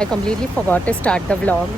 I completely forgot to start the vlog,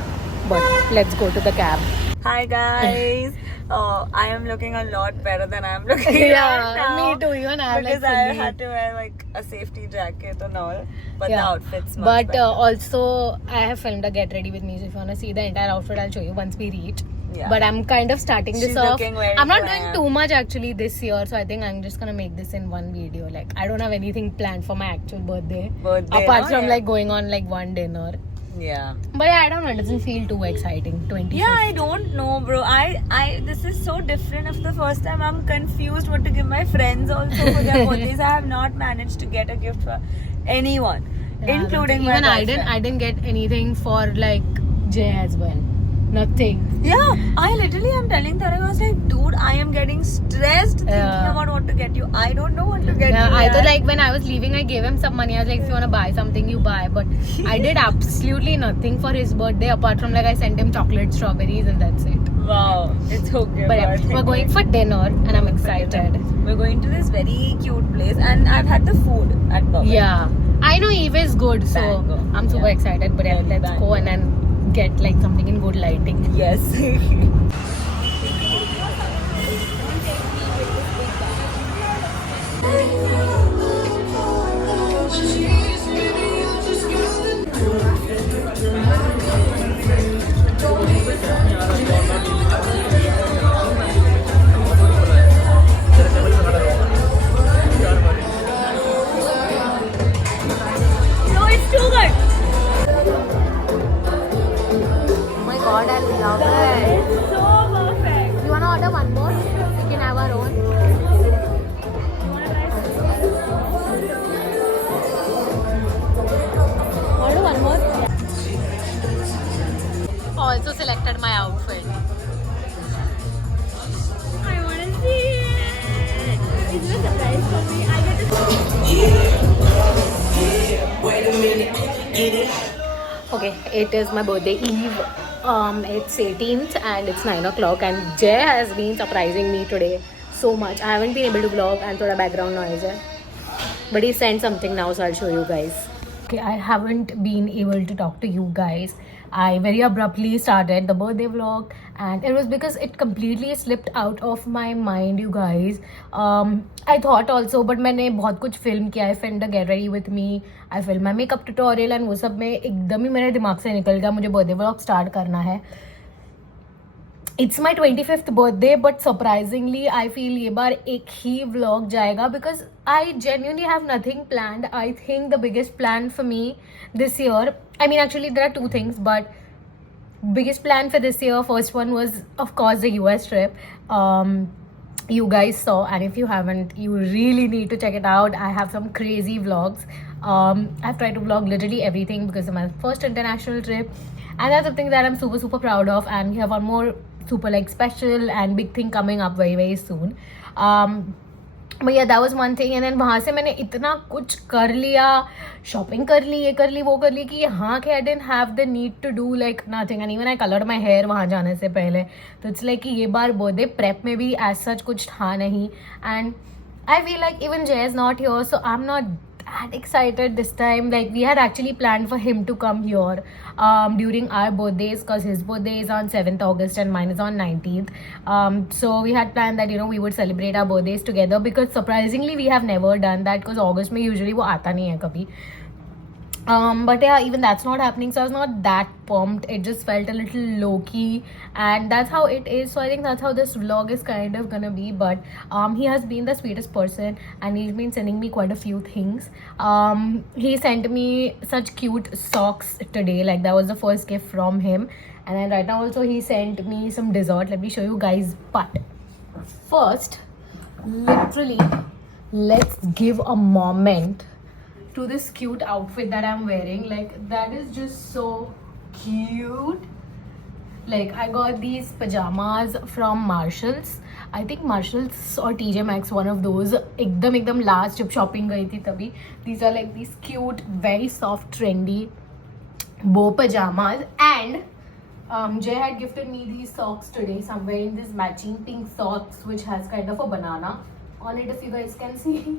but let's go to the cab. Hi guys. I am looking a lot better than I am looking right Yeah, now. me too. Even I'm because like I fully. had to wear like a safety jacket and all. But the Yeah, outfit's much but better. also I have filmed a get ready with me. So if you wanna see the entire outfit, I'll show you once we reach. Yeah. But I'm kind of starting this She's off. looking very I'm not glam. doing too much actually this year, so I think I'm just gonna make this in one video. Like I don't have anything planned for my actual birthday apart from like going on like one dinner. Yeah. But yeah, I don't know. It doesn't feel too exciting. 25th. Yeah, I don't know, bro. I this is so different of the first time. I'm confused what to give my friends also for their birthdays. I have not managed to get a gift for anyone, Yeah, including even my I didn't get anything for like Jay as well. Nothing. Yeah, I literally am telling Tarak, I was like, dude, I am getting stressed thinking about what to get you. I don't know what to get you. I thought like when I was leaving, I gave him some money. I was like, if you want to buy something, you buy. But I did absolutely nothing for his birthday apart from like I sent him chocolate strawberries and that's it. Wow, it's okay. But yeah, we're going for dinner and I'm excited. We're going to this very cute place and I've had the food at Burger. Yeah, I know Eve is good, so Bango. I'm super excited. But yeah, let's go and then get like something in good lighting. Yes. No, it's too good. Oh my god, I love it. It's so perfect. You wanna order one more? We can have our own. Order one more. Also selected my outfit. I want to see it. Is it a surprise for me? I get to Okay, it is my birthday eve. It's 18th and it's 9 o'clock and Jay has been surprising me today so much. I haven't been able to vlog and thoda background noise hai. But he sent something now, so I'll show you guys. Okay, I haven't been able to talk to you guys. I very abruptly started the birthday vlog and it was because it completely slipped out of my mind, you guys. I thought also, but मैंने बहुत कुछ film किया. I filmed a get ready with me. I filmed my makeup tutorial and वो सब में एकदम ही मेरे दिमाग से निकल गया मुझे birthday vlog start करना है. It's my 25th birthday, but surprisingly, I feel ये बार एक ही vlog जाएगा because I genuinely have nothing planned. I think the biggest plan for me this year, I mean actually there are two things, but biggest plan for this year, first one was of course the US trip. You guys saw, and if you haven't, you really need to check it out. I have some crazy vlogs. I've tried to vlog literally everything because it's my first international trip and that's something that I'm super proud of, and we have one more super like special and big thing coming up very soon. But yeah, that was one thing. And then वहाँ से मैंने इतना कुछ कर लिया, shopping कर ली, ये कर ली, वो कर ली कि यहाँ के I didn't have the need to do like nothing. And even I colored my hair वहाँ जाने से पहले. तो it's like कि ये बार birthday prep में भी as such कुछ था नहीं. And I feel like even Jay is not here, so I'm not that excited this time. Like we had actually planned for him to come here during our birthdays because his birthday is on 7th August and mine is on 19th. So we had planned that we would celebrate our birthdays together because surprisingly we have never done that because August में usually वो आता नहीं है कभी. But yeah, even that's not happening, so I was not that pumped. It just felt a little low-key and that's how it is. So I think that's how this vlog is kind of gonna be. But he has been the sweetest person and he's been sending me quite a few things. He sent me such cute socks today, like that was the first gift from him. And then right now also he sent me some dessert. Let me show you guys. But first, literally, let's give a moment to this cute outfit that I'm wearing. Like that is just so cute. Like I got these pajamas from Marshalls. I think Marshalls or TJ Maxx, one of those. एकदम last जब shopping गई थी तभी. These are like these cute, very soft, trendy bow pajamas. And Jay had gifted me these socks today. So I'm wearing this matching pink socks which has kind of a banana on it, if you guys can see.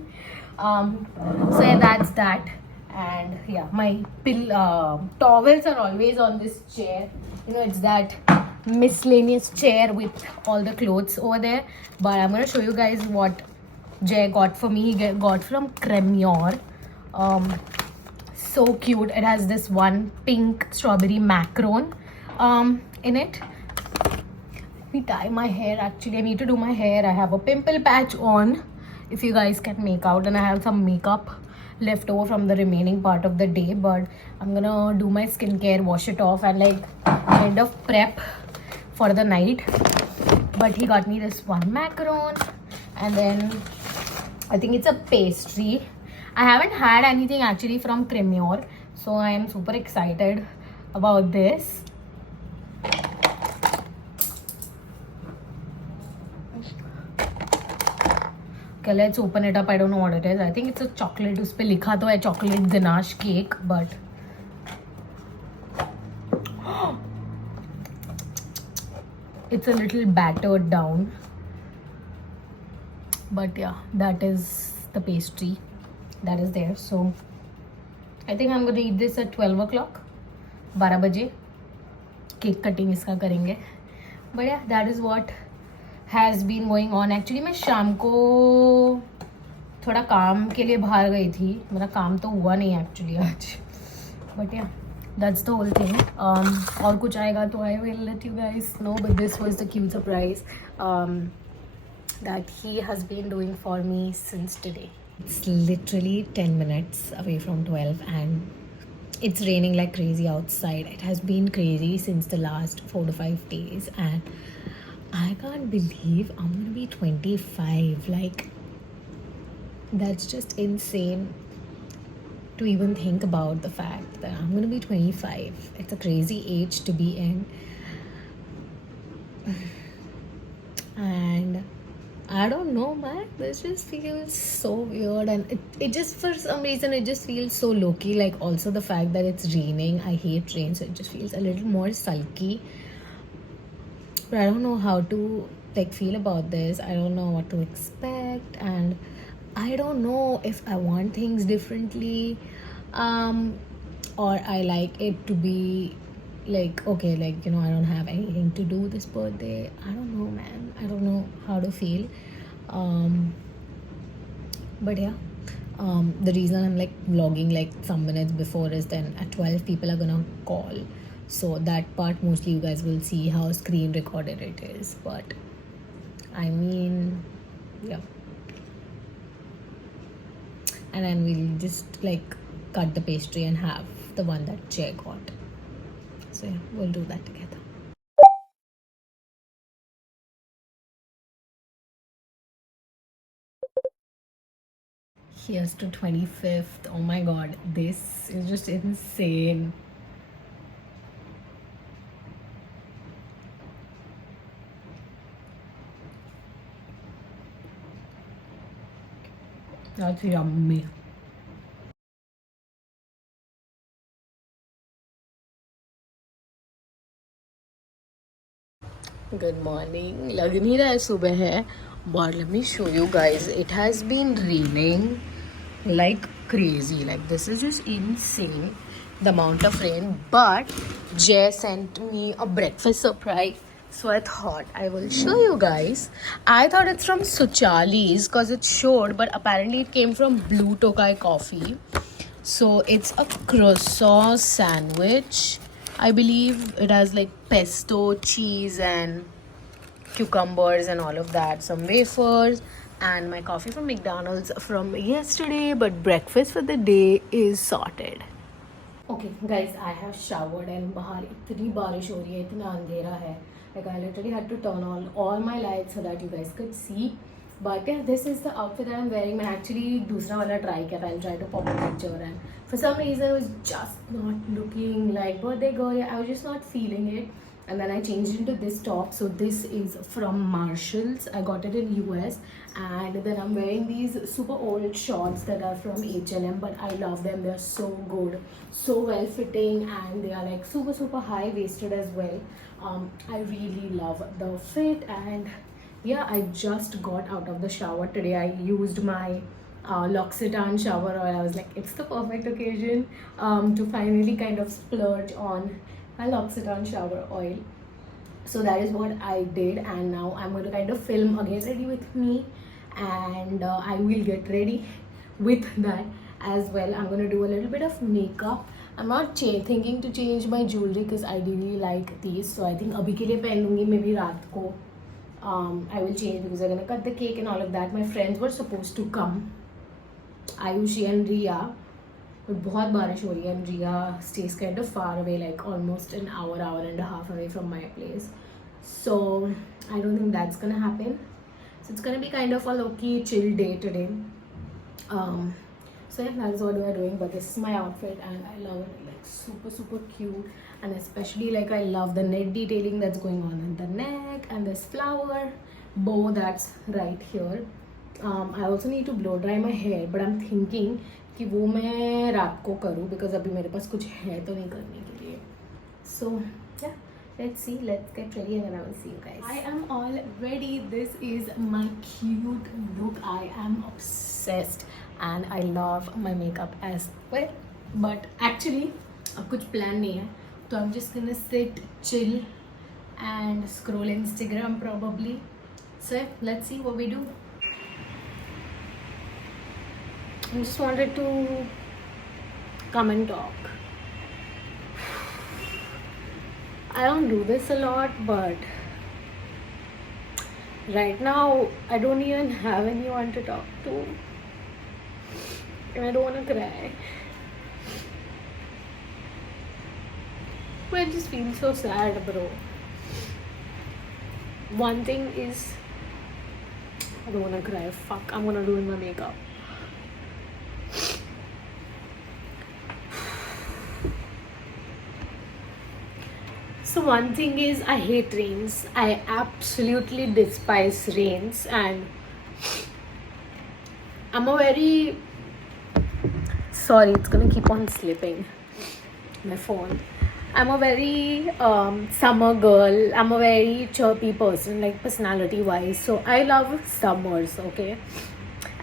So yeah, that's that. And yeah, my towels are always on this chair. You know, it's that miscellaneous chair with all the clothes over there. But I'm gonna show you guys what Jay got for me. He got from Cremior. So cute. It has this one pink strawberry macaron in it. Let me tie my hair. Actually, I need to do my hair. I have a pimple patch on, if you guys can make out, and I have some makeup left over from the remaining part of the day. But I'm gonna do my skincare, wash it off, and like kind of prep for the night. But he got me this one macaron, and then I think it's a pastry. I haven't had anything actually from Cremior, so I am super excited about this. Okay, let's open it up. I don't know what it is. I think it's a chocolate. उस पे लिखा तो है chocolate ganache cake, but it's a little battered down. But yeah, that is the pastry that is there. So I think I'm gonna eat this at 12 o'clock. 12 बजे cake cutting इसका करेंगे. But yeah, that is what has been going on. Actually मैं शाम को थोड़ा काम के लिए बाहर गई थी. मेरा काम तो हुआ नहीं एक्चुअली आज. But yeah, that's the whole thing. और कुछ आएगा तो I will let you guys know. But this was the cute surprise that he has been doing for me since today. It's literally 10 minutes away from 12 and it's raining like crazy outside. It has been crazy since the last 4 to 5 days and I can't believe I'm gonna be 25. Like, that's just insane to even think about the fact that I'm gonna be 25. It's a crazy age to be in. And I don't know, man. This just feels so weird, and it just, for some reason, it just feels so low-key. Like, also the fact that it's raining. I hate rain, so it just feels a little more sulky. But I don't know how to like feel about this. I don't know what to expect, and I don't know if I want things differently, or I like it to be like, okay, like, you know, I don't have anything to do this birthday. I don't know, man. I don't know how to feel. But yeah, the reason I'm like vlogging like some minutes before is then at 12 people are gonna call, so that part mostly you guys will see how screen recorded it is. But I mean, yeah, and then we'll just like cut the pastry and have the one that Jay got. So yeah, we'll do that together. Here's to 25th. Oh my god, this is just insane. That's yummy. Good morning. लग नहीं रहा है सुबह है, but let me show you guys. It has been raining like crazy. Like, this is just insane, the amount of rain. But Jay sent me a breakfast surprise, so I thought I will show you guys. I thought it's from Suchali's because it showed, but apparently it came from Blue Tokai Coffee. So it's a croissant sandwich. I believe it has like pesto, cheese, and cucumbers and all of that. Some wafers and my coffee from McDonald's from yesterday. But breakfast for the day is sorted. Okay, guys, I have showered and बाहर इतनी बारिश हो रही है, इतना अंधेरा है. Like, I literally had to turn on all my lights so that you guys could see. But yeah, this is the outfit that I'm wearing. मैंने actually दूसरा वाला try किया था. I'll try to pop a picture, and for some reason it was just not looking like birthday girl. I was just not feeling it. And then I changed into this top. So this is from Marshalls. I got it in US. And then I'm wearing these super old shorts that are from H&M, but I love them. They're so good, so well fitting, and they are like super high waisted as well. I really love the fit. And yeah, I just got out of the shower today. I used my L'Occitane shower oil. I was like, it's the perfect occasion to finally kind of splurge on a L'Occitane shower oil. So that is what I did, and now I'm going to kind of film a get ready with me, and I will get ready with that as well. I'm going to do a little bit of makeup. I'm not thinking to change my jewelry because I really like these, so I think abhi ke liye pehen lungi, maybe raat ko I will change because they're gonna cut the cake and all of that. My friends were supposed to come, Ayushi and Riya, but बहुत बारिश हो रही है and Riya stays kind of far away, like almost an hour and a half away from my place. So I don't think that's gonna happen. So it's gonna be kind of a low-key chill day today. So yeah, that is what we are doing. But this is my outfit and I love it. Like super cute, and especially like I love the net detailing that's going on in the neck and this flower bow that's right here. I also need to blow dry my hair, but I'm thinking कि वो मैं रात को करूँ because अभी मेरे पास कुछ है तो नहीं करने के लिए. So yeah, let's see, let's get ready and then I will see you guys. I am all ready. This is my cute look. I am obsessed and I love my makeup as well. But actually अब कुछ plan नहीं है, तो I'm just gonna sit, chill and scroll Instagram probably. So yeah, let's see what we do. I just wanted to come and talk. I don't do this a lot, but right now I don't even have anyone to talk to, and I don't want to cry. But I just feel so sad, bro. One thing is, I don't want to cry. Fuck, I'm gonna ruin my makeup. So one thing is, I hate rains. I absolutely despise rains, and I'm a very sorry, it's gonna keep on slipping my phone. I'm a very summer girl. I'm a very chirpy person, like personality wise, so I love summers, okay?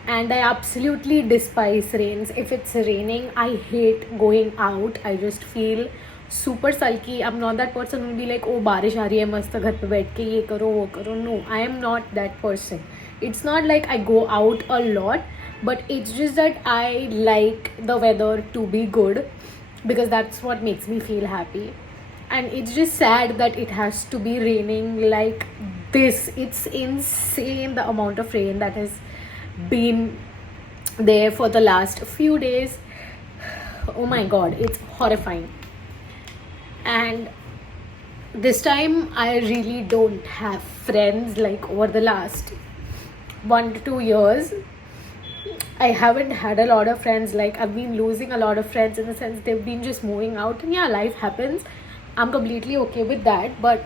And I absolutely despise rains. If it's raining, I hate going out. I just feel super sulky. I'm not that person who will be like, oh, बारिश आ रही है मस्त घर पे बैठ के ये करो वो करो. No, I am not that person. It's not like I go out a lot, but it's just that I like the weather to be good because that's what makes me feel happy. And it's just sad that it has to be raining like this. It's insane the amount of rain that has been there for the last few days. Oh my god, it's horrifying. And this time I really don't have friends. Like over the last 1 to 2 years, I haven't had a lot of friends. Like I've been losing a lot of friends in the sense they've been just moving out, and yeah, life happens. I'm completely okay with that, but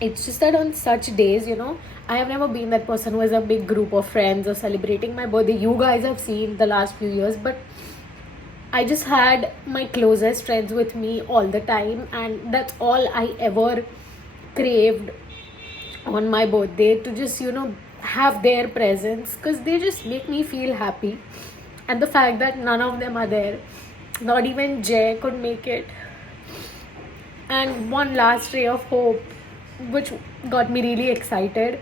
it's just that on such days, you know, I have never been that person who has a big group of friends or celebrating my birthday. You guys have seen the last few years, but I just had my closest friends with me all the time, and that's all I ever craved on my birthday, to just, you know, have their presence, because they just make me feel happy. And the fact that none of them are there, not even Jay could make it. And one last ray of hope, which got me really excited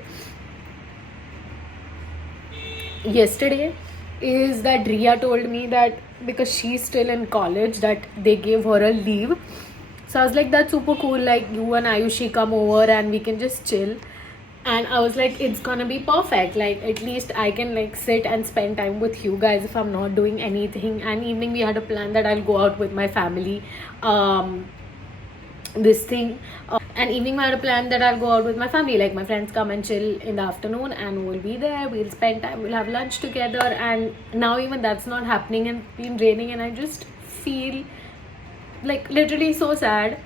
yesterday, is that Riya told me that because she's still in college, that they gave her a leave. So I was like, that's super cool, like you and Ayushi come over and we can just chill. And I was like, it's gonna be perfect, like at least I can like sit and spend time with you guys if I'm not doing anything. And evening we had a plan that I'll go out with my family, and evening we had a plan that I'll go out with my family, like my friends come and chill in the afternoon and we'll be there, we'll spend time, we'll have lunch together. And now even that's not happening and it's been raining, and I just feel like literally so sad.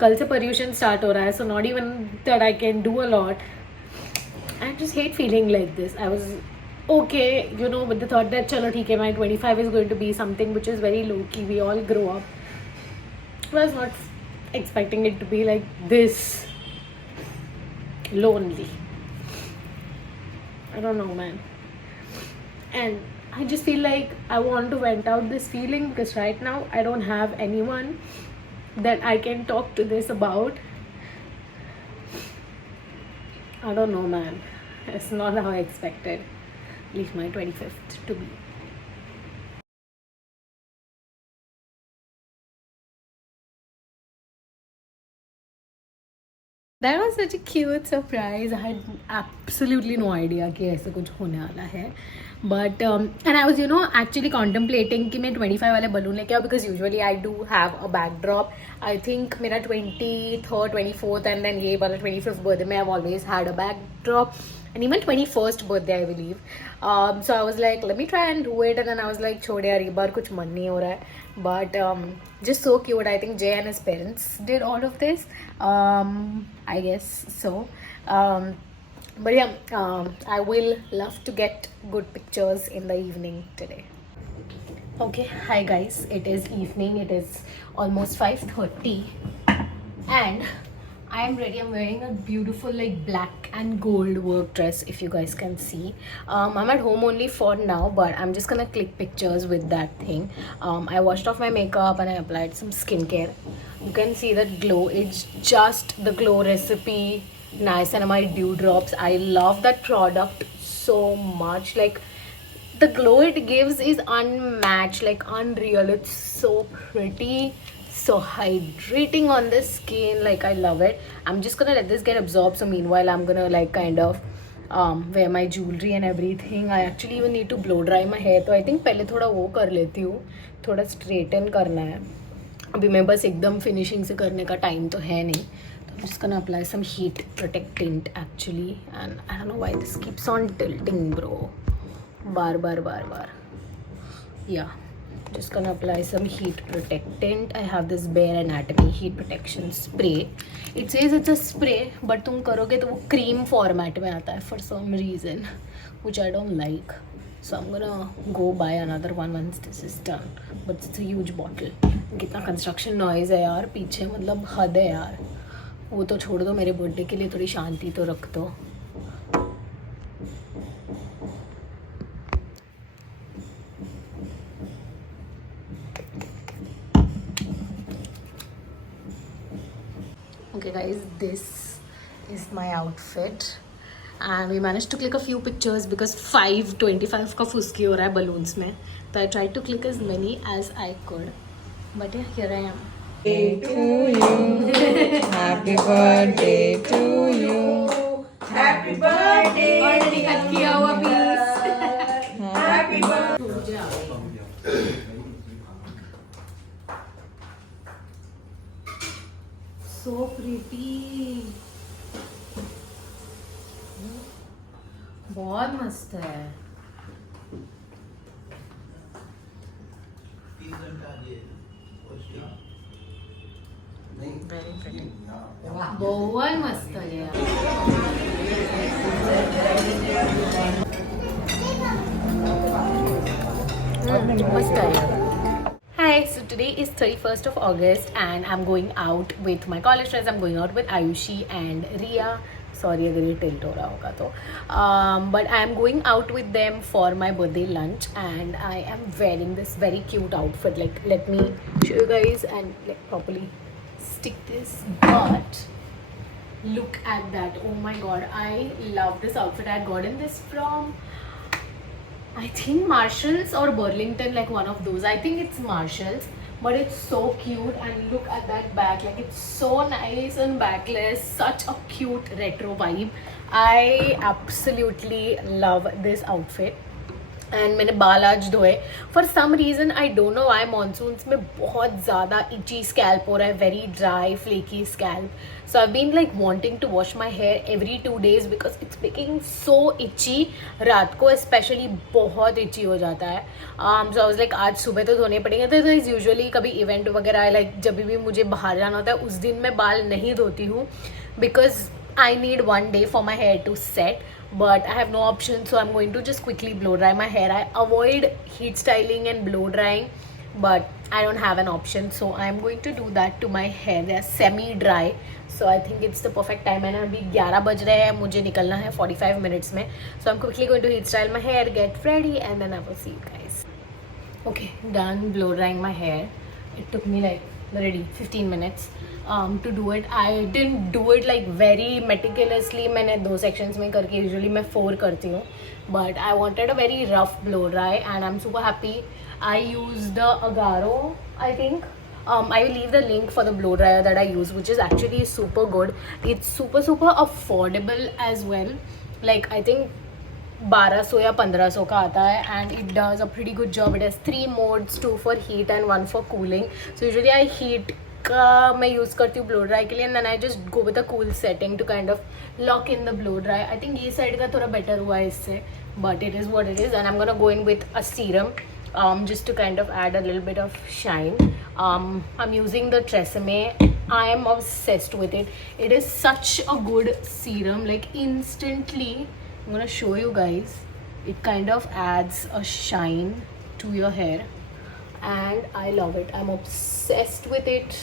कल से pollution start हो रहा है, so not even that I can do a lot. I just hate feeling like this. I was okay, you know, with the thought that chalo theek hai, my 25 is going to be something which is very low key, we all grow up. I was not expecting it to be like this lonely. I don't know, man. And I just feel like I want to vent out this feeling because right now I don't have anyone that I can talk to this about. I don't know, man. It's not how I expected at least my 25th to be. That was such a cute surprise. I had absolutely no idea कि ऐसे कुछ होने वाला है. But and I was actually contemplating कि मैं 25 वाले balloon लेके आऊँ because usually I do have a backdrop. I think मेरा 23rd, 24th and then ये वाला 25th birthday में I've always had a backdrop. And even 21st birthday I believe. So I was like, let me try and do it. And then I was like, छोड़ यार, ये बार कुछ मन नहीं हो रहा है. But just so cute. I think Jay and his parents did all of this. I guess so. But yeah, I will love to get good pictures in the evening today. Okay, hi guys. It is evening. It is almost 5:30, and I am ready. I'm wearing a beautiful like black and gold work dress, if you guys can see. I'm at home only for now, but I'm just gonna click pictures with that thing. I washed off my makeup and I applied some skincare. You can see that glow. It's just the Glow Recipe Niacinamide Dew Drops. I love that product so much. Like the glow it gives is unmatched, like unreal. It's so pretty, so hydrating on the skin. Like I love it. I'm just gonna let this get absorbed. So meanwhile I'm gonna like kind of wear my jewelry and everything. I actually even need to blow dry my hair. तो I think पहले थोड़ा वो कर लेती हूँ, थोड़ा straighten करना है. अभी मैं बस एकदम finishing से करने का time तो है नहीं. I'm just gonna apply some heat protectant actually, and I don't know why this keeps on tilting, bro. Bar. Yeah, just gonna apply some heat protectant. I have this Bare Anatomy heat protection spray. It says it's a spray, but तुम करोगे तो वो cream format में आता है for some reason, which I don't like. So I'm gonna go buy another one once this is done. But it's a huge bottle. कितना construction noise है यार पीछे, मतलब हद है यार. वो तो छोड़ दो, मेरे बर्थडे के लिए थोड़ी शांति तो रख दो. Okay guys, this is my outfit and we managed to click a few pictures because 5:25 का फुस्की हो रहा है balloons में. So I tried to click as many as I could, but yeah, here I am. To you, happy birthday to you, happy birthday. Already cut किया हुआ piece. Happy birthday. So pretty. बहुत मस्त है. Very pretty. बहुत मस्त है यार. मस्त है यार. Hi, so today is 31st of August and I'm going out with my college friends. I'm going out with Ayushi and Ria. Sorry अगर ये tilt हो रहा होगा तो. But I am going out with them for my birthday lunch and I am wearing this very cute outfit. Like let me show you guys and like properly stick this. But look at that. Oh my god, I love this outfit. I had gotten this from I think Marshalls or Burlington, like one of those. I think it's Marshalls, but it's so cute and look at that back, like it's so nice and backless, such a cute retro vibe. I absolutely love this outfit. And मैंने बाल आज धोए for some reason. I don't know why monsoons में बहुत ज़्यादा itchy scalp हो रहा है, very dry flaky scalp. So I been like wanting to wash my hair every 2 days because it's making so itchy. रात को स्पेशली बहुत इची हो जाता है. सो आई वाज लाइक आज सुबह तो धोने पड़ेंगे. तो इज़ यूजुअली कभी इवेंट वगैरह लाइक जब भी मुझे बाहर जाना होता है उस दिन मैं बाल नहीं धोती हूँ because I need 1 day for my hair to set, but I have no option, so I'm going to just quickly blow dry my hair. I avoid heat styling and blow drying, but I don't have an option, so I'm going to do that to my hair. They are semi-dry, so I think it's the perfect time. And अभी 11 बज रहे हैं, मुझे निकलना है 45 minutes में. So I'm quickly going to heat style my hair, get ready, and then I will see you guys. Okay, done blow drying my hair. It took me like ready 15 minutes to do it. I didn't do it like very meticulously. मैंने 2 sections में करके usually मैं 4 करती हूँ, but I wanted a very rough blow dry, and I'm super happy. I used the Agaro, I think. I will leave the link for the blow dryer that I use, which is actually super good. It's super affordable as well. Like I think 1200 या 1500 का आता है, and it does a pretty good job. It has 3 modes, 2 for heat and 1 for cooling. So usually I heat का मैं use करती हूँ blow dry के लिए, and then I just go with a cool setting to kind of lock in the blow dry. I think ये side का थोड़ा better हुआ है इससे, but it is what it is. And I'm gonna go in with a serum. Just to kind of add a little bit of shine. I'm using the Tresemme. I am obsessed with it. It is such a good serum. Like instantly, I'm gonna show you guys. It kind of adds a shine to your hair, and I love it. I'm obsessed with it,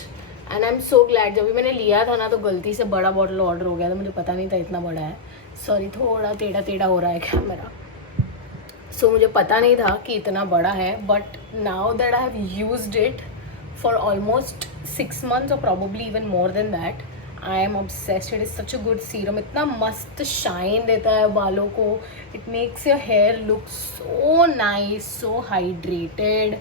and I'm so glad. जब भी मैंने लिया था ना, तो गलती से बड़ा बॉटल ऑर्डर हो गया था. मुझे पता नहीं था इतना बड़ा है. सॉरी, थोड़ा टेढ़ा हो रहा है कैमरा. सो मुझे पता नहीं था कि इतना बड़ा है, but now that I have used it for almost 6 months और probably even more than that, I am obsessed. It is such a good serum. इतना मस्त शाइन देता है बालों को. It makes your hair look so nice, so hydrated.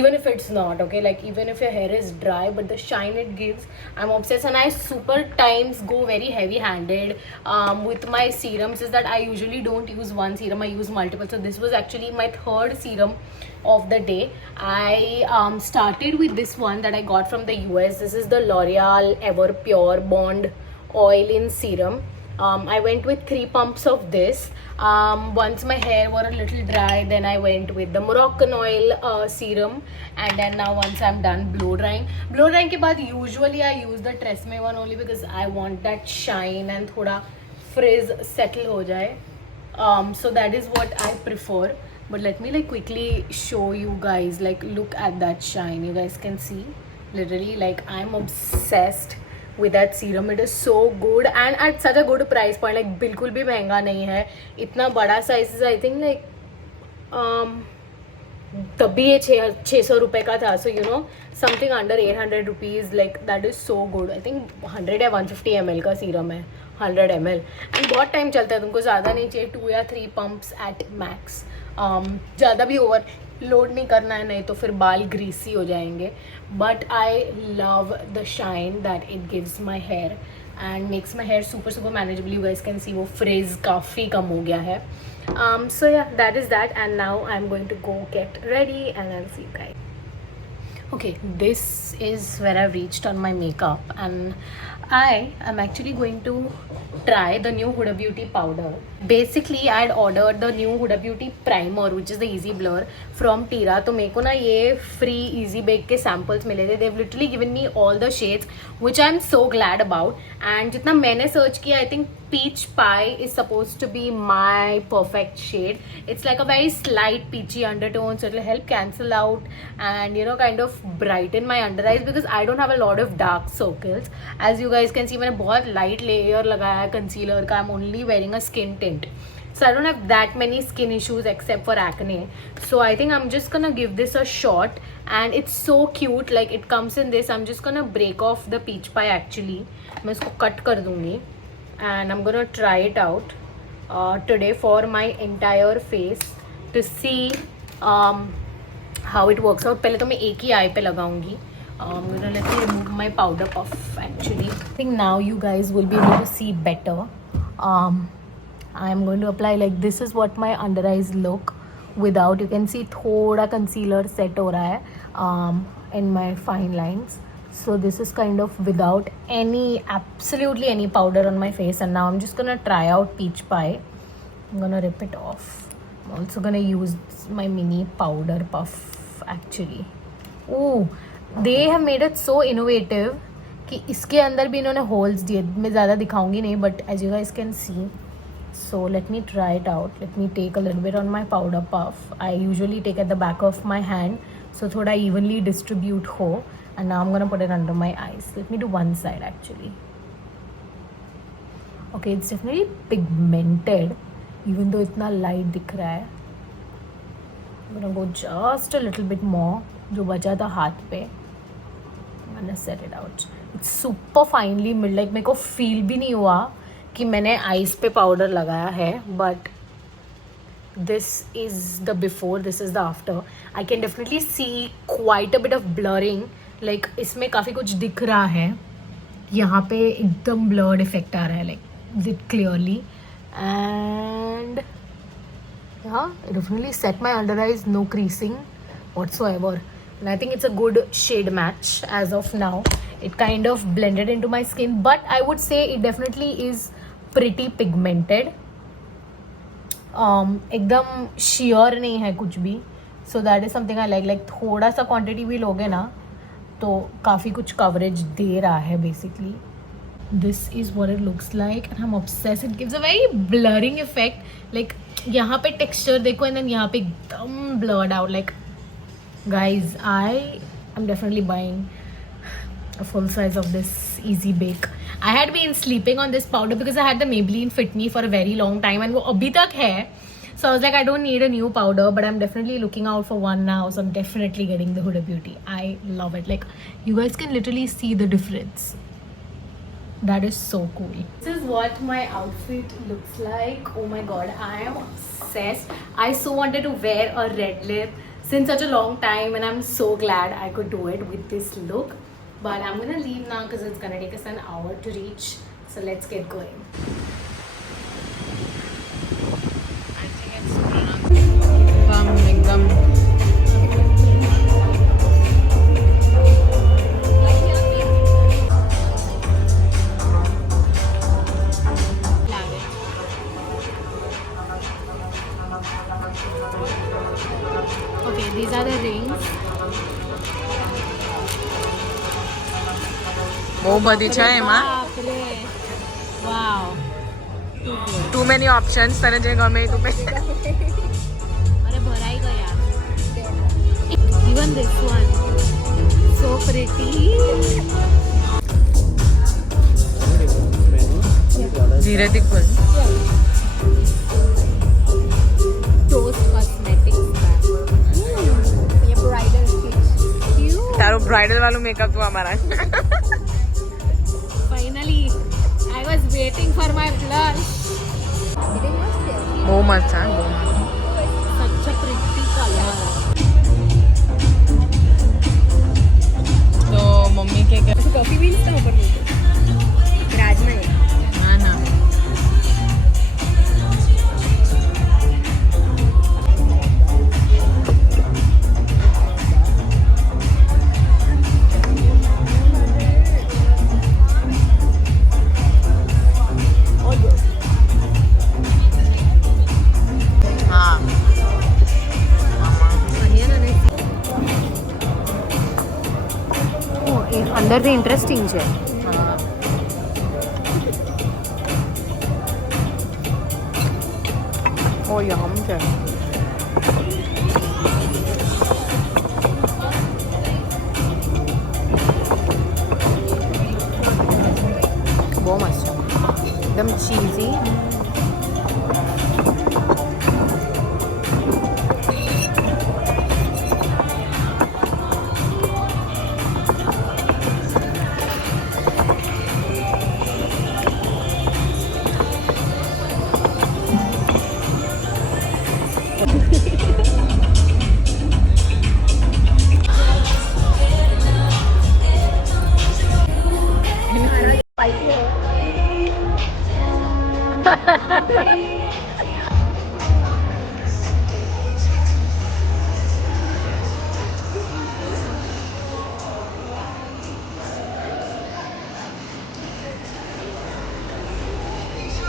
Even if it's not, okay, like even if your hair is dry, but the shine it gives, I'm obsessed. And I super times go very heavy handed with my serums, is that I usually don't use one serum, I use multiple. So this was actually my 3rd serum of the day. I started with this one that I got from the US. This is the L'Oreal Ever Pure Bond Oil in Serum. I went with 3 pumps of this. Once my hair were a little dry, then I went with the Moroccan oil serum, and then now once I'm done blow drying के बाद usually I use the Tresemme one only because I want that shine and थोड़ा frizz settle हो जाए. So that is what I prefer. But let me like quickly show you guys. Like look at that shine. You guys can see literally, like I'm obsessed with that serum. It is so good and at such a good price point. Like बिल्कुल भी महंगा नहीं है. इतना बड़ा size I think like तभी ये 600 रुपये का था. So you know, something under 800 rupees, like that is so good. I think 100 या 150 ml का सीरम है, 100 ml, and बहुत टाइम चलता है. तुमको ज़्यादा नहीं चाहिए, 2 या 3 pumps at max. ज़्यादा भी ओवर लोड नहीं करना है, नहीं तो फिर बाल ग्रीसी हो जाएंगे. But I love the shine that it gives my hair and makes my hair super manageable. You guys can see वो फ्रिज काफ़ी कम हो गया है. So yeah that is that, and now I am going to go get ready and I will see you guys. Okay, this is where I've reached on my makeup, and I am actually going to try the new Huda Beauty powder. Basically, I had ordered the new Huda Beauty primer, which is the Easy Blur from Tira. तो मेरे को ना ये free Easy Bake के samples मिले थे. They've literally given me all the shades, which I'm so glad about. And जितना मैंने search किया, I think Peach Pie is supposed to be my perfect shade. It's like a very slight peachy undertone, so it'll help cancel out and you know kind of brighten my under eyes because I don't have a lot of dark circles. As you guys can see, मैंने बहुत light layer लगाया है concealer का. I'm only wearing a skin tint, so I don't have that many skin issues except for acne. So I think I'm just gonna give this a shot, and it's so cute. Like it comes in this. I'm just gonna break off the Peach Pie actually. मैं इसको cut कर दूँगी. And I'm gonna try it out today for my entire face to see how it works out. पहले तो मैं एक ही eye पे लगाऊंगी. I'm gonna let me remove my powder puff actually. I think now you guys will be able to see better. I'm going to apply like this is what my under eyes look without. You can see थोड़ा concealer set हो रहा है in my fine lines. So this is kind of without absolutely any powder on my face. And now I'm just gonna try out Peach Pie. I'm gonna rip it off. I'm also gonna use my mini powder puff actually. Oh, they have made it so innovative कि इसके अंदर भी इन्होंने holes दिए. मैं ज़्यादा दिखाऊंगी नहीं, but as you guys can see. So let me try it out. Let me take a little bit on my powder puff. I usually take at the back of my hand so thoda evenly distribute ho. And now I'm gonna put it under my eyes. Let me do one side actually. Okay, it's definitely pigmented even though itna light dikh raha hai. I'm gonna go just a little bit more जो बचा था हाथ पे. I'm gonna set it out. It's super finely milled. Like मेरे को feel भी नहीं हुआ कि मैंने आइज पे पाउडर लगाया है. But this is the before, this is the after. I can definitely see quite a bit of blurring. Like इसमें काफ़ी कुछ दिख रहा है. यहाँ पे एकदम blurred effect आ रहा है. Like it clearly. And yeah, it definitely set my under eyes. No creasing whatsoever. And I think it's a good shade match as of now. It kind of blended into my skin, but I would say it definitely is pretty pigmented. एकदम sheer नहीं है कुछ भी. So that is something I like. Like थोड़ा सा quantity भी लोगे ना तो काफ़ी कुछ coverage दे रहा है basically. This is what it looks like and I'm obsessed. It gives a very blurring effect. Like यहाँ पे texture देखो and then यहाँ पे एकदम blurred out. Like guys, I am definitely buying a full size of this Easy Bake. I had been sleeping on this powder because I had the Maybelline Fit Me for a very long time and वो अभी तक है. So I was like, I don't need a new powder, but I'm definitely looking out for one now. So I'm definitely getting the Huda Beauty. I love it. Like you guys can literally see the difference. That is so cool. This is what my outfit looks like. Oh my god, I am obsessed. I so wanted to wear a red lip since such a long time and I'm so glad I could do it with this look. But I'm gonna leave now because it's gonna take us an hour to reach. So let's get going. एकदम Okay, these are the rings. બહુ બધી છે એમાં. Wow. Too many options. તને જે ગમે એ તું પહેરી. अरे भराई गया. Even this one. So pretty. ધીરેથી ખોલ. Toast Cosmetics. ये bridal kit. Cute. તારું બ્રાઇડલ વાળું મેકઅપ તું અમારા. Finally, I was waiting for my blush. બહુ મસ્ત છે બહુ મસ્ત. Such a pretty color. તો મમ્મી કે कॉफी बीन्स का ऊपर बोलते राजमा है. ના ના હા અંદરથી ઇન્ટરેસ્ટિંગ છે. ઓ યમ છે. બહુ મસ્ત છે. એકદમ ચીઝી.